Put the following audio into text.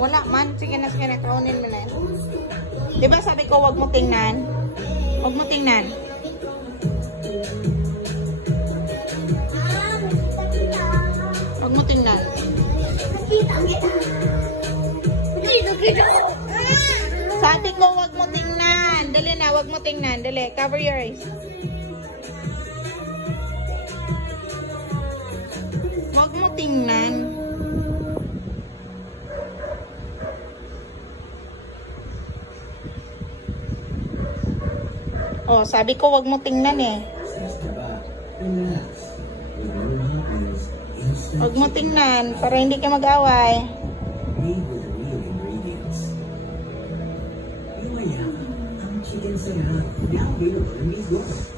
Wala man. Sige na, sige na. Kaunin mo na. Diba sabi ko, wag mo tingnan? Wag mo tingnan. Wag mo tingnan. Sabi ko, wag mo tingnan. Dali na, wag mo tingnan. Dali, cover your eyes. Wag mo tingnan. Oh, sabi ko, wag mo tingnan eh. Wag mo tingnan para hindi ka mag-away. Ang chicken sarap. Now available in these doors.